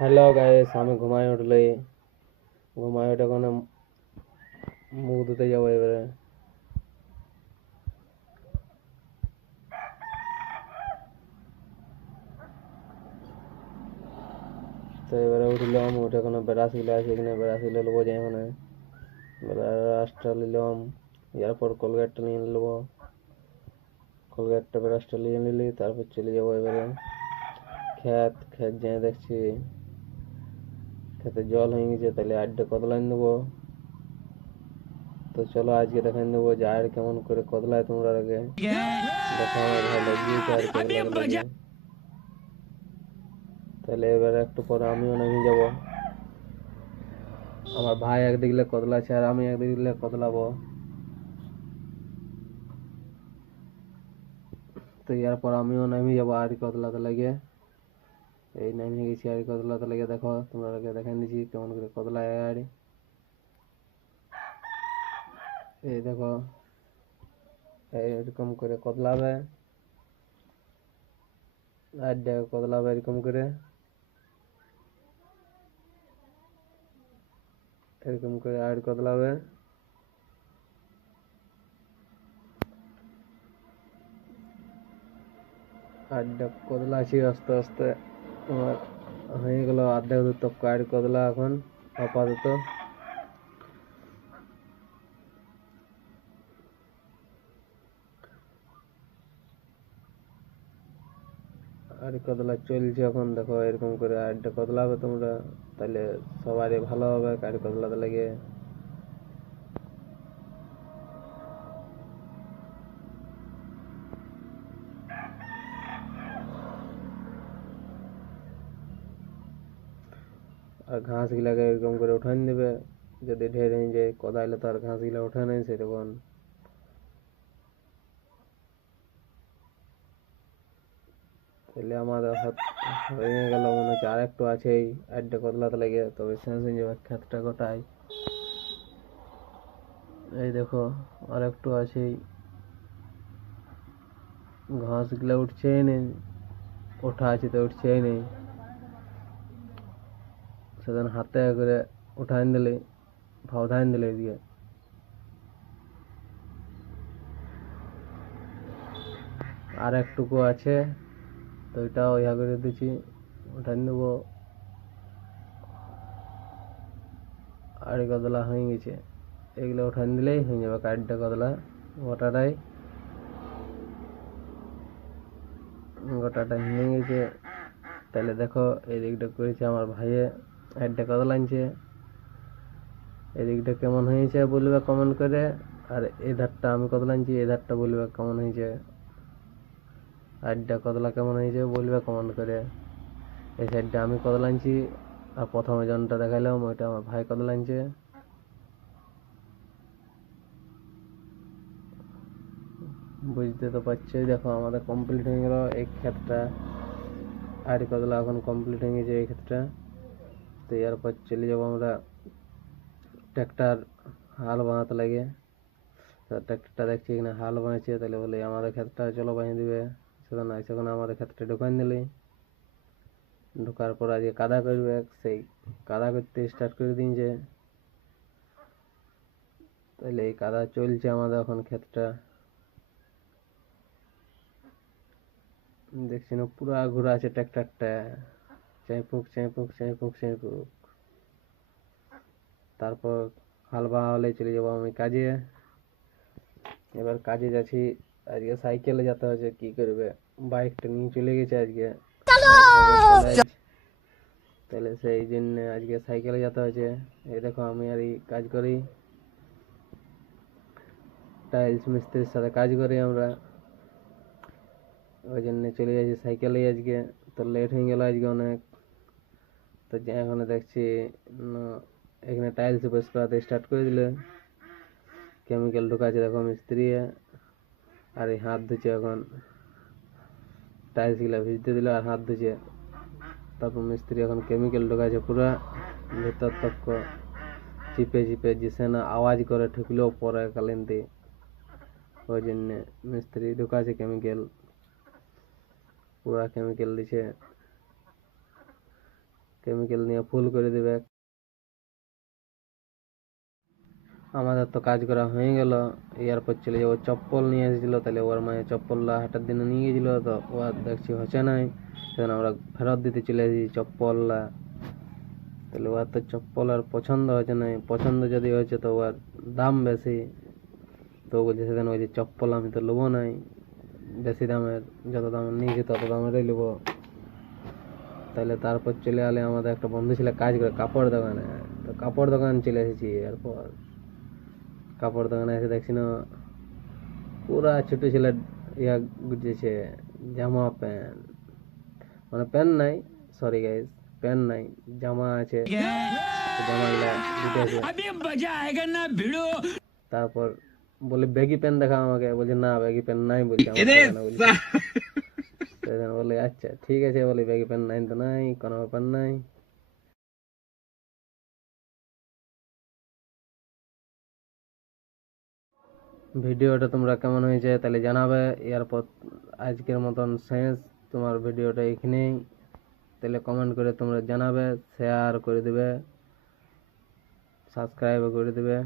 Hello guys, আমি ঘুমায় উঠে কোনো মুখ ধুতে যাবো এবারে। তো এবারে উঠলাম, উঠে কোনো ব্রাশ গিলা আছে এখানে, ব্রাশ গিলা নেবো, যাই মানে ব্রাশটা নিলাম। এরপর কোলগেটটা নিয়ে নেবো, কোলগেটটা ব্রাশটা নিয়ে নিলি, তারপর চলে যাবো এবারে ক্ষেত যাই দেখছি খেতে জল হয়ে গেছে, তাহলে আড্ডা কদলাই নেবো। তো চলো আজকে দেখাই দেবো যে আর কেমন করে কদলায় তোমরা আগে দেখো। আমার ভালো লাগিয়েছে আর কদলাতে লাগে। তাহলে এবারে একটু পরে আমিও নেমে যাব। আমার ভাই একদিকে কদলাছে আর আমি একদিকে কদলাবো। তো এরপর আমিও নেমে যাবো আর কদলাতে লাগে। এই নেমে গেছি আর কদলাতে লাগে, দেখো তোমরা দেখাই দিচ্ছি কেমন করে কদলায় আর। এই দেখো এরকম করে কদলাবে, আর দেখো কদলাবে এরকম করে, এরকম করে আর কদলাবে। আর কদলা আছি আস্তে আস্তে তোমার হয়ে গেল অর্ধেক দূর তক আর কদলা এখন আপাতত। আর কদলা চলছে এখন, দেখো এরকম করে আড্ডা কদলাবে তোমরা, তাহলে সবারই ভালো হবে আর কদলাতে লাগে। আর ঘাস গিলাকে এরকম করে উঠান দেবে, যদি ঢের হয়ে যায় কদাইলে তো আর ঘাস গিলা ওঠে নাই সে তখন। তাহলে আমাদের হয়ে গেল মনে হচ্ছে আর একটু আছেই আড্ডা কদলাতে লাগে, তবে শেষ হয়ে যাবে ক্ষেতটা গোটাই। এই দেখো আর একটু আছেই, ঘাস গুলা উঠছেই নেই, ওঠা আছে তো উঠছেই নেই। সেদিন হাতে করে উঠাইন দিলে ফাউধাইন দিলে এদিকে। আর একটুকু আছে, তো ওইটাও ইহা করে দিচ্ছি, উঠাইন দেবো। আর কদলা হয়ে গেছে, এগুলো উঠান দিলেই হয়ে যাবে কাঠটা কদলা গোটাটাই। গোটাটা হয়ে গেছে, তাহলে দেখো এই দিকটা করেছে আমার ভাইয়ে, একটা কদলা আনছে। এদিকটা কেমন হয়েছে বলবে কমেন্ট করে, আর এই ধারটা আমি কদলা আনছি, এই ধারটা বলবে কেমন হয়েছে। আড্ডা কদলা কেমন হয়েছে বলবে কমেন্ট করে। এই সাইডটা আমি কদলা আনছি, আর প্রথমে জনটা দেখাইলাম ওইটা আমার ভাই কদলা আনছে। বুঝতে তো পারছোই, দেখো আমাদের কমপ্লিট হয়ে গেল এই ক্ষেতটা, আর কদলা এখন কমপ্লিট হয়ে গেছে এই ক্ষেতটা। তো এরপর চলে যাবো আমরা ট্র্যাক্টর হাল বানাতে লাগে। ট্র্যাক্টরটা দেখছি এখানে হাল বানাচ্ছে, তাহলে বলে আমাদের ক্ষেতটা চলো বানিয়ে দিবে। সেখানে নাই, সেখানে আমাদের ক্ষেতটা ঢুকান দিলে, ঢোকার পর আজকে কাদা করবে, সেই কাদা করতে স্টার্ট করে দিয়েছে। তাহলে এই কাদা চলছে আমাদের এখন ক্ষেতটা, দেখছি না পুরা ঘোরা আছে ট্র্যাক্টরটা, চেঁপুক চেঁপুক চেঁপুক চেঁপুক। তারপর হাল বাহা হলে চলে যাবো আমি কাজে। এবার কাজে যাচ্ছি, আজকে সাইকেলে যেতে হচ্ছে, কি করবে বাইকটা নিয়ে চলে গেছে আজকে কলেজ, তাহলে সেই জন্য আজকে সাইকেলে যেতে হয়েছে। এই দেখো আমি আর এই কাজ করি, টাইলস মিস্ত্রির সাথে কাজ করি আমরা, ওই জন্য চলে যাচ্ছি সাইকেলেই আজকে। তো লেট হয়ে গেল আজকে অনেক। তো এখানে দেখছি এখানে টাইলস বেশ করাতে স্টার্ট করে দিলে, কেমিক্যাল ঢোকাচ্ছে দেখো মিস্ত্রি, আর এই হাত ধুচ্ছে এখন, টাইলস গুলা ভিজতে দিল আর হাত ধুচ্ছে। তারপর মিস্ত্রি এখন কেমিক্যাল ঢোকাচ্ছে পুরা ভেতর তক, চিপে চিপে जिसे না আওয়াজ করে ঠুকলেও পরে কালিন্তি, ওই জন্যে মিস্ত্রি ঢুকাছে কেমিক্যাল, পুরা কেমিক্যাল দিছে। কেমিক্যাল নিয়ে ফুল করে দিবে। আমাদের তো কাজ করা হয়ে গেল, এরপর চলে যাবো। চপ্পল নিয়ে এসেছিল, তাহলে ওর মায়ের চপ্পলটা হাটের দিনে নিয়ে গেছিল, তো ও আর দেখছি হচ্ছে নাই, সেখানে আমরা ফেরত দিতে চলে এসেছি চপ্পলটা। তাহলে ওর তো চপ্পল আর পছন্দ হচ্ছে না, পছন্দ যদি হয়েছে তো ওর দাম বেশি, তো বলছে সেখানে ওই যে চপ্পল আমি তো নেবো নাই, বেশি দামের, যত দামের নিয়েছি তত দামেরই নেবো। তাহলে তারপর চলে এলে আমাদের একটা বন্ধু ছিল কাজ করে কাপড় দোকানে, তো কাপড় দোকান চলে এসেছি। এরপর কাপড় দোকানে এসে দেখছি না পুরা ছোট ছেলে ইয়া গুজেছে, জামা প্যান্ট, মানে প্যান্ট নাই, সরি গাইস, প্যান্ট নাই, জামা আছে, জামাগুলা দিতেছে। তারপর বলে ব্যাগি প্যান্ট দেখা আমাকে, বলছে না ব্যাগি প্যান্ট নাই, বলছে আমার দোকানে, বলছে। বলে আচ্ছা ঠিক আছে, বলে ব্যাগি প্যান্ট নাই তো নাই, কোনো ব্যাপার নাই। ভিডিওটা তোমরা কেমন হয়েছে তাহলে জানাবে। এরপর আজকের মতন শেষ, তোমার ভিডিওটা এখানেই। তাহলে কমেন্ট করে তোমরা জানাবে, শেয়ার করে দিবে, সাবস্ক্রাইব করে দিবে।